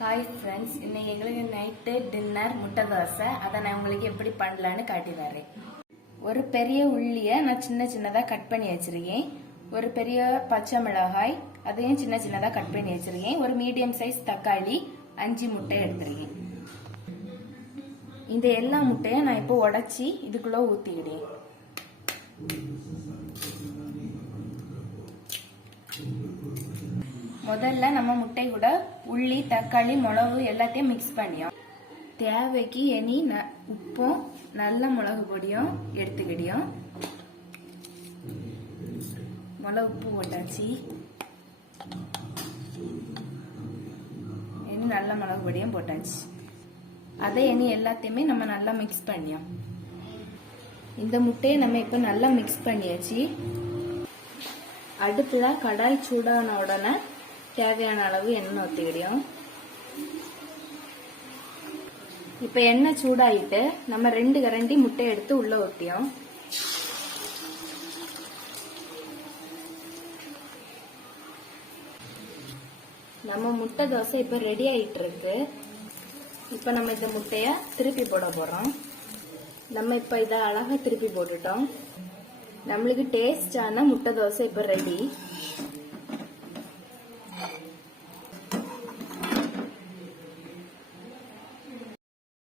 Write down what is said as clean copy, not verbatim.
Hi friends, இன்னைக்கு எங்களுக்கு night dinner முட்டை தோசை. அதை நான் உங்களுக்கு எப்படி பண்ணலான்னு காட்டி தரேன். ஒரு பெரிய உள்ளியை நான் சின்ன சின்னதாக கட் பண்ணி வச்சிருக்கேன். ஒரு பெரிய பச்சை மிளகாய் அதையும் சின்ன சின்னதாக கட் பண்ணி வச்சிருக்கேன். ஒரு மீடியம் சைஸ் தக்காளி, 5 முட்டை எடுத்துருக்கேன். இந்த எல்லா முட்டையும் நான் இப்போ உடைச்சி இதுக்குள்ள ஊற்றிக்கிட்டேன். முதல்ல நம்ம முட்டை கூட உள்ளி, தக்காளி, மிளகு எல்லாத்தையும் மிக்ஸ் பண்ணியோம். தேவைக்கு இனி உப்பும் நல்ல மிளகு பொடியும் எடுத்துக்கிடியோம். மிளகு உப்பு போட்டாச்சு. இனி நல்ல மிளகு பொடியும் போட்டாச்சு. அதை இனி எல்லாத்தையுமே நம்ம நல்லா மிக்ஸ் பண்ணியோம். இந்த முட்டையை நம்ம இப்ப நல்லா மிக்ஸ் பண்ணியாச்சு. அடுப்புல கடாய் சூடான உடனே தேவையான அளவு எண்ணெய் ஊற்றிக்கிடியோம். இப்ப எண்ணெய் சூடாயிட்டு நம்ம 2 கரண்டி முட்டை எடுத்து உள்ள ஊற்றியோம். நம்ம முட்டை தோசை இப்ப ரெடி ஆயிட்டு இருக்கு. இப்ப நம்ம இந்த முட்டைய திருப்பி போட போறோம். நம்ம இப்ப இத அழகா திருப்பி போட்டுட்டோம். நம்மளுக்கு டேஸ்டான முட்டை தோசை இப்ப ரெடி.